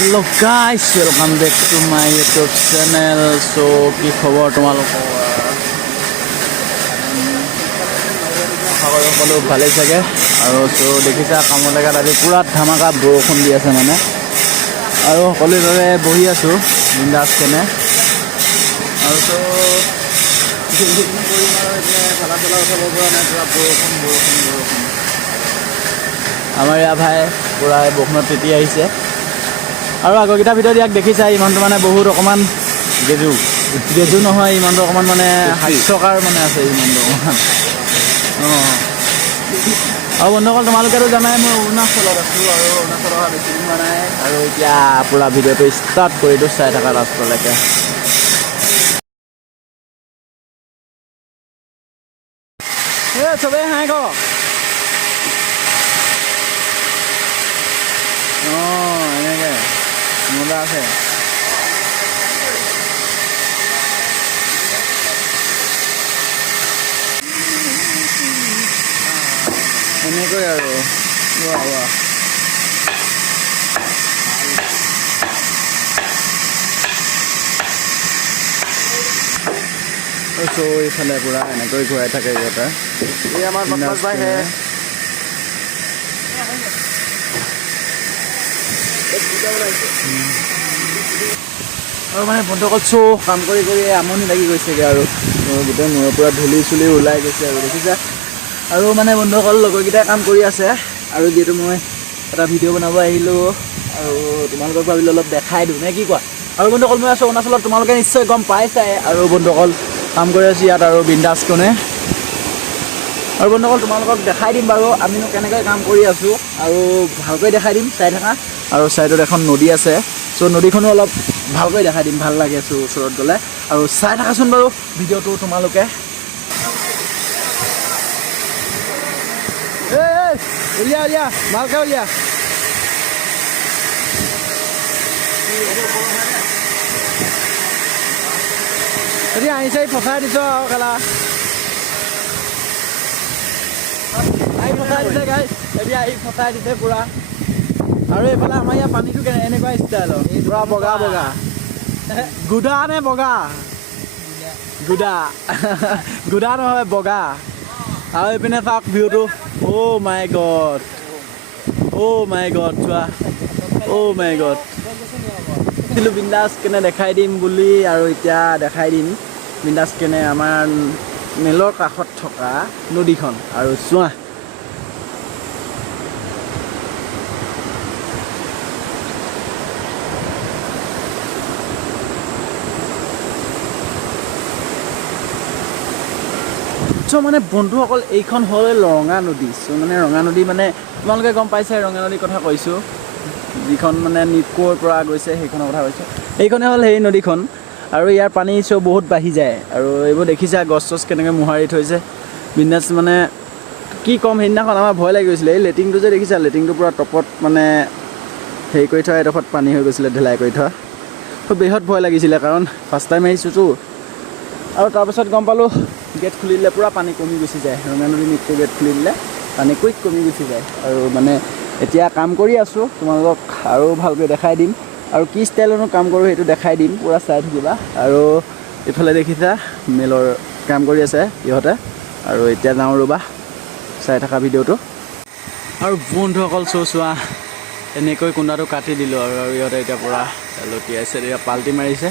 Hello guys, welcome back to my YouTube channel. So কি খবৰ তোমালোকৰ? সকলো ভালেই চাগে আৰু so দেখিছা কামৰ জেগাত আজি পুৰা ধামাকা বৰষুণ দি আছে মানে আৰু সকলোৱে বহি আছো বিন্দাছ কেনে আৰু so যিখিনি কৰিম আৰু এতিয়া ফালা ফালা উঠাব পৰা নাই পুৰা বৰষুণ আমাৰ ইয়া ভাই পুৰা বৰষুণত তিতি আহিছে আৰু আগৰকেইটা ভিডিঅ'ত ইয়াক দেখিছা ইমানটো মানে বহুত অকণমান গেজু নহয় ইমানটো অকণমান মানে হাস্যকাৰ মানে আছে ইমানটো অকণমান আৰু বন্ধুসকল তোমালোকেতো জানাই মই অৰুণাচলত আছোঁ আৰু অৰুণাচলত অহা বেছি দিন হোৱা নাই আৰু এতিয়া পুৰা ভিডিঅ'টো ষ্টাৰ্ট কৰি দিওঁ চাই থকা লাষ্টলৈকে চবেই হাই কওক এনেকৈ মজা আছে এনেকৈ আৰু এইফালে পুৰা এনেকৈ ঘূৰাই থাকে ইহঁতে এই আমাৰ আৰু মানে বন্ধুসকল কাম কৰি আমনি লাগি গৈছেগৈ আৰু গোটেই মূৰৰ পৰা ধূলি চুলি ওলাই গৈছে আৰু দেখিছা আৰু মানে বন্ধুসকল লগৰকেইটাই কাম কৰি আছে আৰু যিহেতু মই এটা ভিডিঅ' বনাব আহিলোঁ আৰু তোমালোকক ভাবিলোঁ অলপ দেখাই দিওঁ নে কি কোৱা আৰু বন্ধুসকল মই আছোঁ অৰুণাচলত তোমালোকে নিশ্চয় গম পাইছাই আৰু বন্ধুসকল কাম কৰি আছোঁ ইয়াত আৰু বিন্দাছ কোনে আৰু বন্ধুসকল তোমালোকক দেখাই দিম বাৰু আমিনো কেনেকৈ কাম কৰি আছোঁ আৰু ভালকৈ দেখাই দিম চাই থাকা আৰু ছাইডত এখন নদী আছে চ' নদীখনো অলপ ভালকৈ দেখাই দিম ভাল লাগে আছোঁ ওচৰত গ'লে আৰু চাই থাকাচোন বাৰু ভিডিঅ'টো তোমালোকে উলিয়া ভালকৈ উলিয়া এতিয়া আহিছে ফচাই দিছ আৰু খেলা আহি ফচাই দিছে গাই এতিয়া আহি ফচাই দিছে পুৰা আৰু এইফালে আমাৰ ইয়াৰ পানীটো কেনে এনেকুৱা ষ্টাইলৰ পুৰা বগা গুদা নে বগা গুদা নহয় বগা আৰু এইপিনে চাওক ভিউটো অ' মাই গড চোৱা মাই গড ছিলো বিন্দাছ কেনে দেখাই দিম বুলি আৰু এতিয়া দেখাই দিম বিন্দাছ কেনে আমাৰ মেলৰ কাষত থকা নদীখন আৰু চোৱা মানে বন্ধুসকল এইখন হ'ল ৰঙা নদী চ' মানে ৰঙা নদী মানে তোমালোকে গম পাইছে ৰঙা নদীৰ কথা কৈছোঁ যিখন মানে নিকোৰ পৰা গৈছে সেইখনৰ কথা কৈছোঁ এইখনে হ'ল সেই নদীখন আৰু ইয়াৰ পানী চ' বহুত বাঢ়ি যায় আৰু এইবোৰ দেখিছা গছ চছ কেনেকৈ মোহাৰি থৈছে বিন্দাছ মানে কি ক'ম সেইদিনাখন আমাৰ ভয় লাগি গৈছিলে এই লেটিংটো যে দেখিছা লেটিংটো পুৰা টপত মানে হেৰি কৰি থোৱা এডোখৰত পানী হৈ গৈছিলে ঢেলাই কৰি থোৱা ত' বেহত ভয় লাগিছিলে কাৰণ ফাৰ্ষ্ট টাইম আহিছোঁতো আৰু তাৰপাছত গম পালোঁ গেট খুলি দিলে পুৰা পানী কমি গুচি যায় ৰঙা নদী নিকো গেট খুলি দিলে পানী কুইক কমি গুচি যায় আৰু মানে এতিয়া কাম কৰি আছোঁ তোমালোকক আৰু ভালকৈ দেখাই দিম আৰু কি ষ্টাইলনো কাম কৰোঁ সেইটো দেখাই দিম পুৰা চাই থাকিবা আৰু এইফালে দেখিছা মেলৰ কাম কৰি আছে ইহঁতে আৰু এতিয়া যাওঁ ৰ'বা চাই থকা ভিডিঅ'টো আৰু বন্ধুসকল চোৱা এনেকৈ কুন্দাটো কাটি দিলোঁ আৰু ইহঁতে এতিয়া পুৰা লুটিয়াইছে এতিয়া পাল্টি মাৰিছে